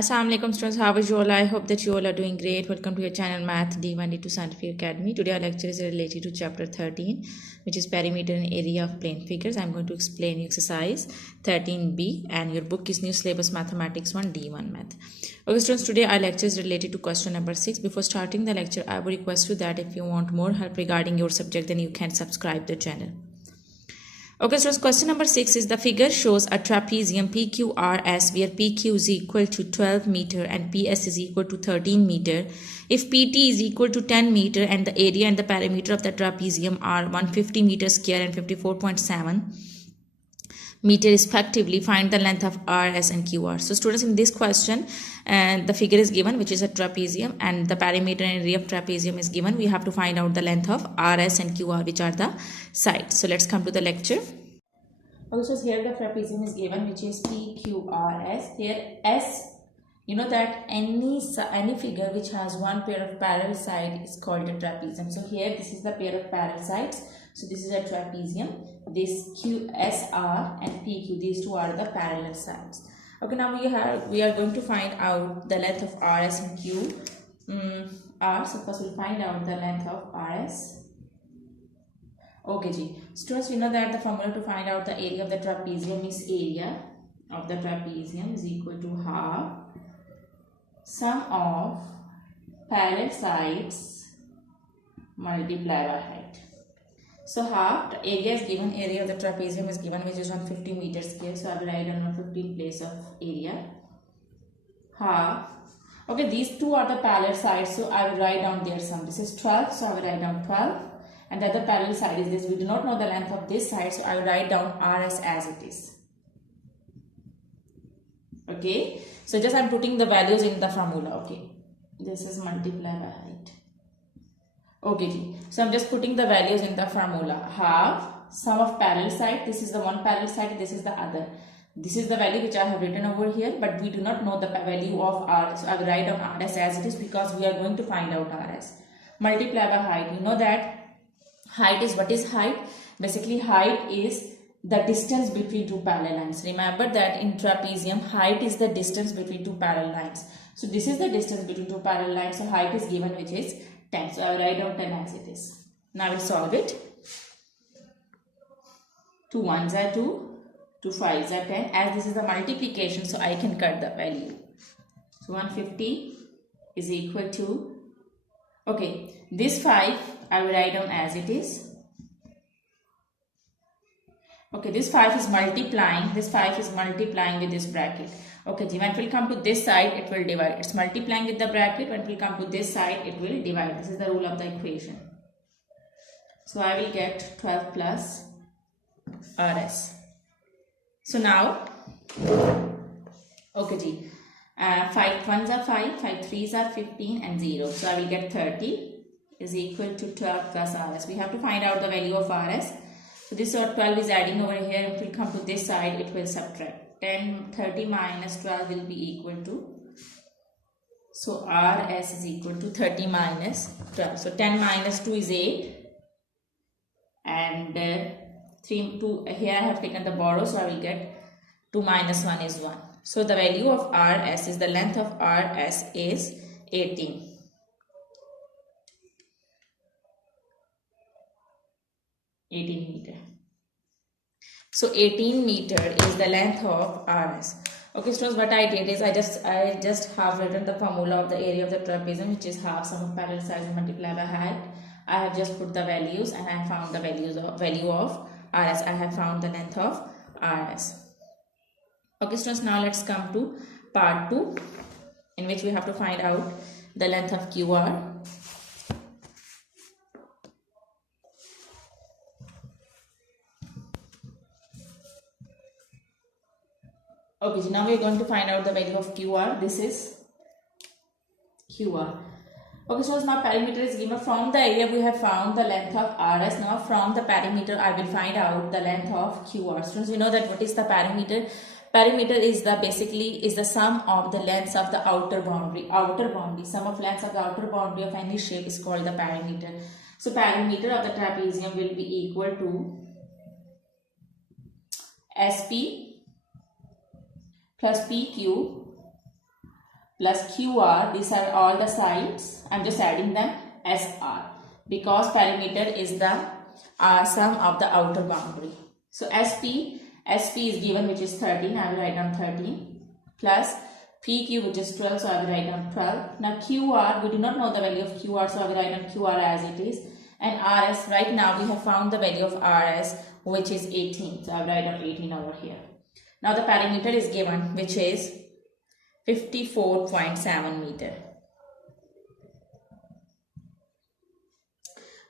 Assalamu alaikum students, how is you all? I hope that you all are doing great. Welcome to your channel Math D1 D2 Scientific Academy. Today our lecture is related to chapter 13, which is perimeter and area of plane figures. I'm going to explain you exercise 13b, and your book is New Syllabus Mathematics 1 D1 Math. Okay students, today our lecture is related to question number 6. Before starting the lecture, I would request you that if you want more help regarding your subject, then you can subscribe the channel. Okay, so question number 6 is the figure shows a trapezium PQRS where PQ is equal to 12 meter and PS is equal to 13 meter. If PT is equal to 10 meter and the area and the perimeter of the trapezium are 150 meter square and 54.7 meter respectively, find the length of RS and QR. So students, in this question, the figure is given, which is a trapezium, and the perimeter and area of trapezium is given. We have to find out the length of RS and QR, which are the sides. So let's come to the lecture. Okay, so here the trapezium is given, which is PQRS. Here S, you know that any figure which has one pair of parallel side is called a trapezium. So here this is the pair of parallel sides. So this is a trapezium. This QSR and PQ, these two are the parallel sides. Okay, now we are going to find out the length of RS and Q. So first we'll find out the length of RS. Okay, G. Students, we know that the formula to find out the area of the trapezium is area of the trapezium is equal to half sum of parallel sides multiplied by height. So half, the area is given, area of the trapezium is given, which is 150 meters square. So I will write on 150 in place of area. Half. Okay, these two are the parallel sides, so I will write down their sum. This is 12, so I will write down 12. And the other parallel side is this. We do not know the length of this side, so I will write down RS as it is. Okay, so just I am putting the values in the formula. Okay, this is multiply by height. Okay, so I am just putting the values in the formula. Half sum of parallel side. This is the one parallel side, this is the other. This is the value which I have written over here, but we do not know the value of RS. So I will write down RS as it is because we are going to find out RS. Multiply by height. You know that height is, what is height? Basically height is the distance between two parallel lines. Remember that in trapezium, height is the distance between two parallel lines. So this is the distance between two parallel lines. So height is given, which is 10. So I will write down 10 as it is. Now I will solve it. 2 1s are 2, 2 5s are 10. As this is the multiplication, so I can cut the value. So 150 is equal to, okay, this 5 I will write down as it is. Okay, this 5 is multiplying. This 5 is multiplying with this bracket. Okay, when it will come to this side, it will divide. It's multiplying with the bracket. When it will come to this side, it will divide. This is the rule of the equation. So I will get 12 plus RS. So now, okay, 5 1s are 5, 5 3s are 15 and 0. So I will get 30 is equal to 12 plus RS. We have to find out the value of RS. So this 12 is adding over here. If we come to this side, it will subtract. 30 minus 12 will be equal to, so RS is equal to 30 minus 12. So 10 minus 2 is 8. And 2 here I have taken the borrow, so I will get 2 minus 1 is 1. So the value of RS is, the length of RS is 18. 18 meter. So 18 meter is the length of RS. Okay students, what I did is I just have written the formula of the area of the trapezium, which is half sum of parallel sides multiplied by height. I have just put the values and I found the value of RS. I have found the length of RS. Okay students, now let's come to part 2, in which we have to find out the length of QR. Okay, so now we are going to find out the value of QR. This is QR. Okay, so now perimeter is given. From the area we have found the length of RS. Now from the perimeter I will find out the length of QR. Students, we know that what is the perimeter? Perimeter is basically the sum of the lengths of the outer boundary. Sum of lengths of the outer boundary of any shape is called the perimeter. So perimeter of the trapezium will be equal to SP plus PQ plus QR. These are all the sides. I'm just adding them as R because perimeter is the sum of the outer boundary. So SP is given, which is 13. I will write down 13 plus PQ, which is 12. So I will write down 12. Now QR, we do not know the value of QR, so I will write down QR as it is. And RS, right now we have found the value of RS, which is 18. So I will write down 18 over here. Now the perimeter is given, which is 54.7 meter.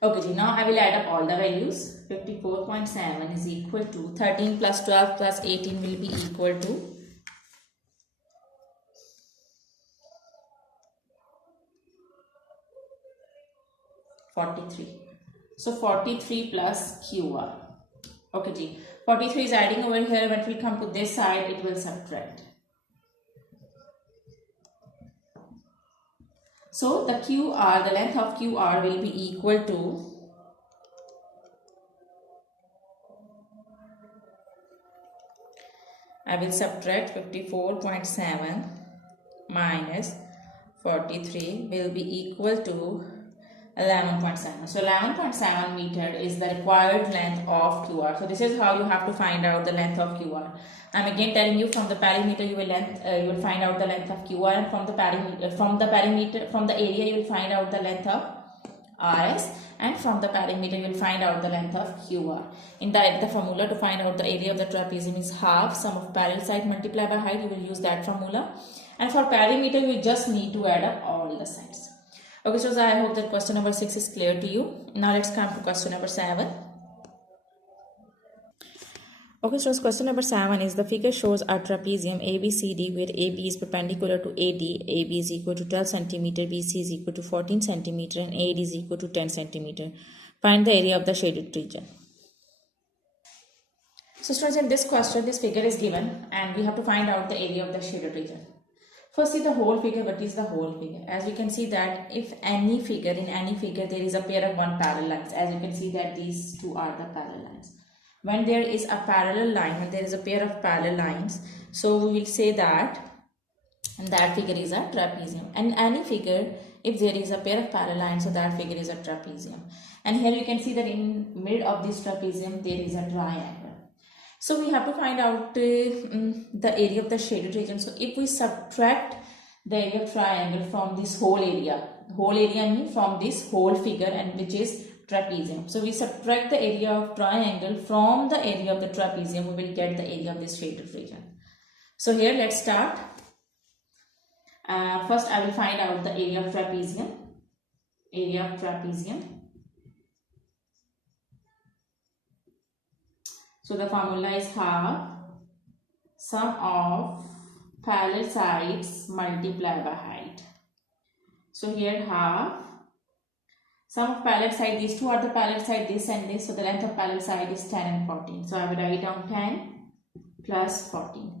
Okay, now I will add up all the values. 54.7 is equal to 13 plus 12 plus 18 will be equal to 43. So 43 plus QR. Okay, G. 43 is adding over here. When it will come to this side, it will subtract. So the QR, the length of QR will be equal to I will subtract 54.7 minus 43 will be equal to 11.7. So 11.7 meter is the required length of QR. So this is how you have to find out the length of QR. I'm again telling you, from the perimeter you will find out the length of QR, and from the area you will find out the length of RS, and from the perimeter you will find out the length of QR. In the formula to find out the area of the trapezium is half sum of parallel side multiplied by height. You will use that formula, and for perimeter you just need to add up all the sides. Okay, so I hope that question number 6 is clear to you. Now let's come to question number 7. Okay, so question number 7 is the figure shows a trapezium ABCD where AB is perpendicular to AD, AB is equal to 12 cm, BC is equal to 14 cm, and AD is equal to 10 cm. Find the area of the shaded region. So students, in this question, this figure is given and we have to find out the area of the shaded region. First, see the whole figure. What is the whole figure? As you can see that if in any figure there is a pair of one parallel lines, as you can see that these two are the parallel lines. When there is a parallel line, when there is a pair of parallel lines, so we will say that figure is a trapezium. And any figure, if there is a pair of parallel lines, so that figure is a trapezium. And here you can see that in mid of this trapezium there is a triangle. So we have to find out the area of the shaded region. So if we subtract the area of triangle from this whole area means from this whole figure, and which is trapezium. So we subtract the area of triangle from the area of the trapezium, we will get the area of this shaded region. So here let's start. First I will find out the area of trapezium. Area of trapezium. So the formula is half sum of parallel sides multiplied by height. So here half sum of parallel side, these two are the parallel side, this and this. So the length of parallel side is 10 and 14. So I will write down 10 plus 14.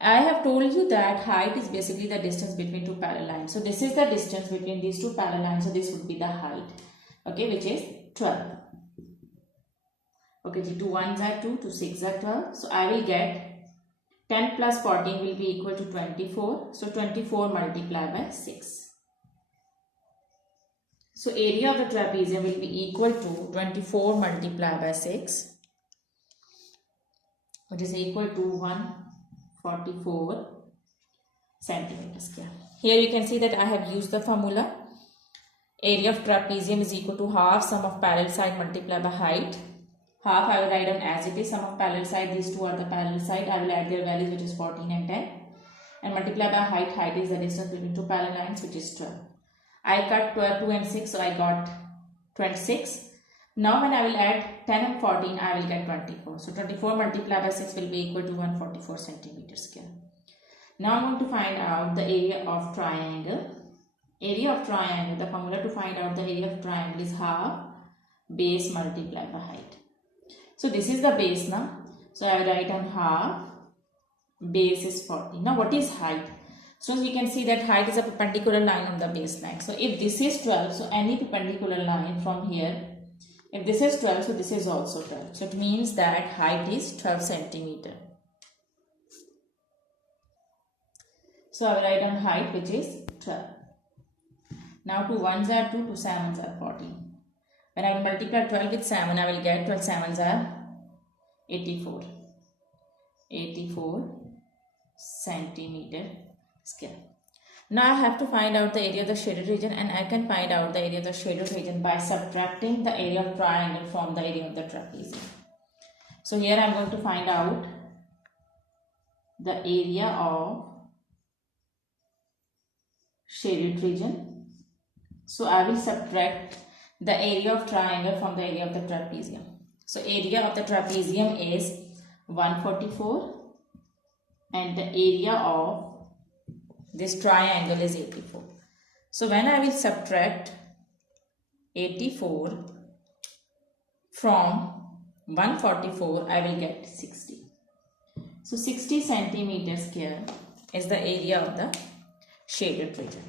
I have told you that height is basically the distance between two parallel lines. So this is the distance between these two parallel lines. So this would be the height, okay, which is 12. Okay, 2 1s are 2, 2 6 are 12. So I will get 10 plus 14 will be equal to 24. So 24 multiplied by 6. So area of the trapezium will be equal to 24 multiplied by 6, which is equal to 144 centimeters square. Here you can see that I have used the formula. Area of trapezium is equal to half sum of parallel side multiplied by height. Half I will write down as it is, sum of parallel side, these two are the parallel side. I will add their values, which is 14 and 10. And multiply by height. Height is the distance between two parallel lines, which is 12. I cut 2 and 6, so I got 26. Now when I will add 10 and 14, I will get 24. So 24 multiplied by 6 will be equal to 144 centimeters square. Now I'm going to find out the area of triangle. Area of triangle, the formula to find out the area of triangle is half base multiplied by height. So this is the base now. So I will write down half, base is 40. Now what is height? So we can see that height is a perpendicular line on the baseline. So if this is 12, so any perpendicular line from here, if this is 12, so this is also 12. So it means that height is 12 centimeter. So I will write down height, which is 12. Now 2 1s are 2, 2 7s are 14. When I will multiply 12 with 7, I will get 12 7s are 84. 84 centimeter square. Now I have to find out the area of the shaded region, and I can find out the area of the shaded region by subtracting the area of triangle from the area of the trapezium. So here I am going to find out the area of shaded region. So I will subtract the area of triangle from the area of the trapezium. So area of the trapezium is 144 and the area of this triangle is 84. So when I will subtract 84 from 144, I will get 60. So 60 centimeter square is the area of the shaded region.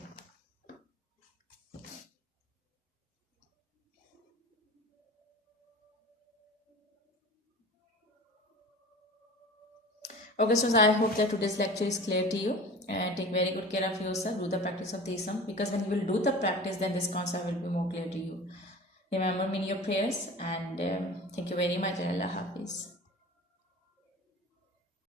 Okay, so I hope that today's lecture is clear to you, and take very good care of yourself. Do the practice of these sums, because when you will do the practice, then this concept will be more clear to you. Remember me in your prayers, and thank you very much, and Allah Hafiz.